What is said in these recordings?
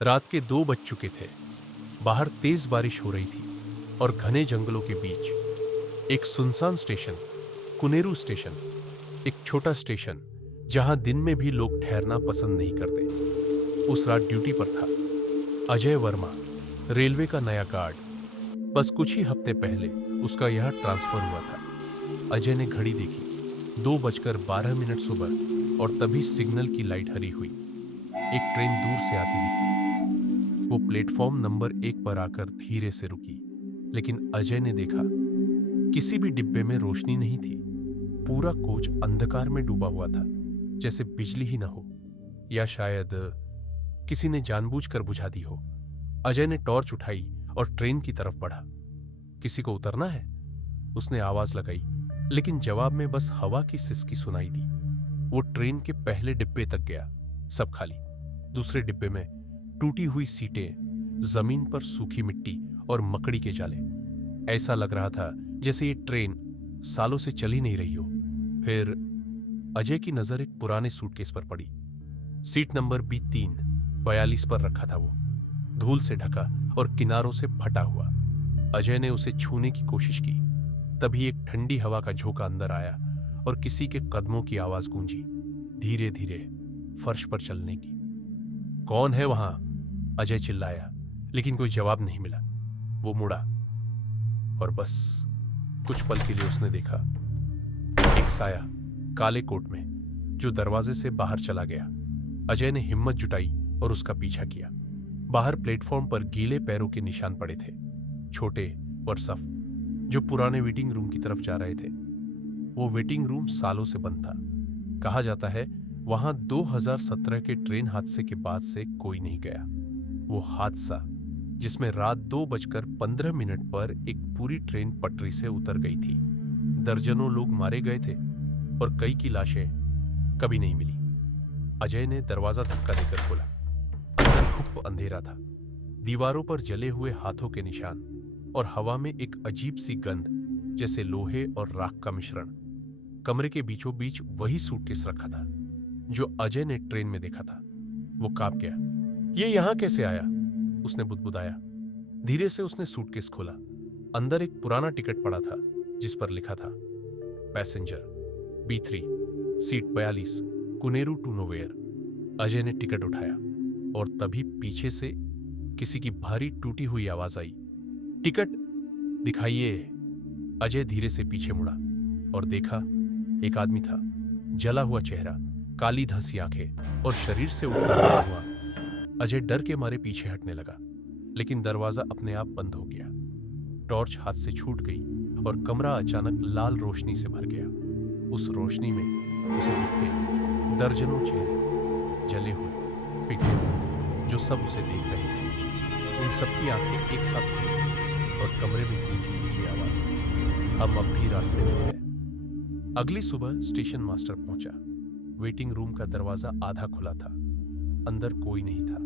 रात के 2 बज चुके थे। बाहर तेज बारिश हो रही थी और घने जंगलों के बीच एक सुनसान स्टेशन, कुनेरू स्टेशन, एक छोटा स्टेशन जहां दिन में भी लोग ठहरना पसंद नहीं करते। उस रात ड्यूटी पर था अजय वर्मा, रेलवे का नया गार्ड। बस कुछ ही हफ्ते पहले उसका यह ट्रांसफर हुआ था। अजय ने घड़ी देखी, 2:12 सुबह, और तभी सिग्नल की लाइट हरी हुई। एक ट्रेन दूर से आती दिखी। वो प्लेटफॉर्म नंबर 1 पर आकर धीरे से रुकी, लेकिन अजय ने देखा किसी भी डिब्बे में रोशनी नहीं थी। पूरा कोच अंधकार में डूबा हुआ था, जैसे बिजली ही ना हो, या शायद किसी ने जानबूझकर बुझा दी हो। अजय ने टॉर्च उठाई और ट्रेन की तरफ बढ़ा। किसी को उतरना है? उसने आवाज लगाई, लेकिन जवाब में बस हवा की सिसकी सुनाई दी। वो ट्रेन के पहले डिब्बे तक गया, सब खाली। दूसरे डिब्बे में टूटी हुई सीटें, जमीन पर सूखी मिट्टी और मकड़ी के जाले। ऐसा लग रहा था जैसे ये ट्रेन सालों से चली नहीं रही हो। फिर अजय की नजर एक पुराने सूटकेस पर पड़ी। सीट नंबर B3 42 पर रखा था वो, धूल से ढका और किनारों से फटा हुआ। अजय ने उसे छूने की कोशिश की, तभी एक ठंडी हवा का झोंका अंदर आया और किसी के कदमों की आवाज गूंजी, धीरे धीरे फर्श पर चलने की। कौन है वहां? अजय चिल्लाया, लेकिन कोई जवाब नहीं मिला। वो मुड़ा और बस कुछ पल के लिए उसने देखा एक साया काले कोट में, जो दरवाजे से बाहर चला गया। अजय ने हिम्मत जुटाई और उसका पीछा किया। बाहर प्लेटफॉर्म पर गीले पैरों के निशान पड़े थे, छोटे और सफ, जो पुराने वेटिंग रूम की तरफ जा रहे थे। वो वेटिंग रूम सालों से बंद था। कहा जाता है वहां 2017 के ट्रेन हादसे के बाद से कोई नहीं गया। वो हादसा जिसमें रात 2:15 पर एक पूरी ट्रेन पटरी से उतर गई थी। दर्जनों लोग मारे गए थे और कई की लाशें कभी नहीं मिली। अजय ने दरवाजा धक्का देकर खोला। अंदर घुप अंधेरा था, दीवारों पर जले हुए हाथों के निशान और हवा में एक अजीब सी गंध, जैसे लोहे और राख का मिश्रण। कमरे के बीचों बीच वही सूटकेस रखा था जो अजय ने ट्रेन में देखा था। वो कांप गया। ये यहां कैसे आया? उसने बुदबुदाया। धीरे से उसने सूटकेस खोला। अंदर एक पुराना टिकट पड़ा था, जिस पर लिखा था passenger B3 seat 42 Kuneru to nowhere. Ajay ने टिकट उठाया और तभी पीछे से किसी की भारी टूटी हुई आवाज आई, टिकट दिखाइए। अजय धीरे से पीछे मुड़ा और देखा एक आदमी था, जला हुआ चेहरा, काली धंसी आंखें और शरीर से उठता हुआ धुआं। अजय डर के मारे पीछे हटने लगा, लेकिन दरवाजा अपने आप बंद हो गया। टॉर्च हाथ से छूट गई और कमरा अचानक लाल रोशनी से भर गया। उस रोशनी में उसे दिख गए दर्जनों चेहरे, जले हुए, पिघले हुए, जो सब उसे देख रहे थे। उन सबकी आंखें एक साथ खुली और कमरे में गूंजी एक ही आवाज, हम अब भी रास्ते में हैं। अगली सुबह स्टेशन मास्टर पहुंचा। वेटिंग रूम का दरवाजा आधा खुला था। अंदर कोई नहीं था,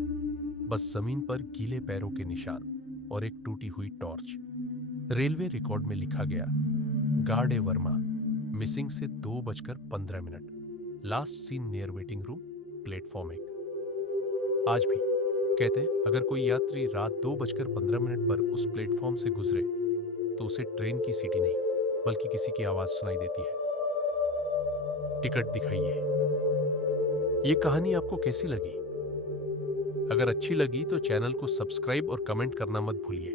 बस जमीन पर गीले पैरों के निशान और एक टूटी हुई टॉर्च। रेलवे रिकॉर्ड में लिखा गया, गार्ड ए वर्मा, मिसिंग से 2:15, last seen near waiting room, platform 1। आज भी कहते हैं अगर कोई यात्री रात 2:15 पर उस प्लेटफॉर्म से गुजरे तो उसे ट्रेन की सीटी नहीं, बल्कि किसी की आवाज सुनाई देती है, टिकट दिखाइए। ये कहानी आपको कैसी लगी? अगर अच्छी लगी तो चैनल को सब्सक्राइब और कमेंट करना मत भूलिए।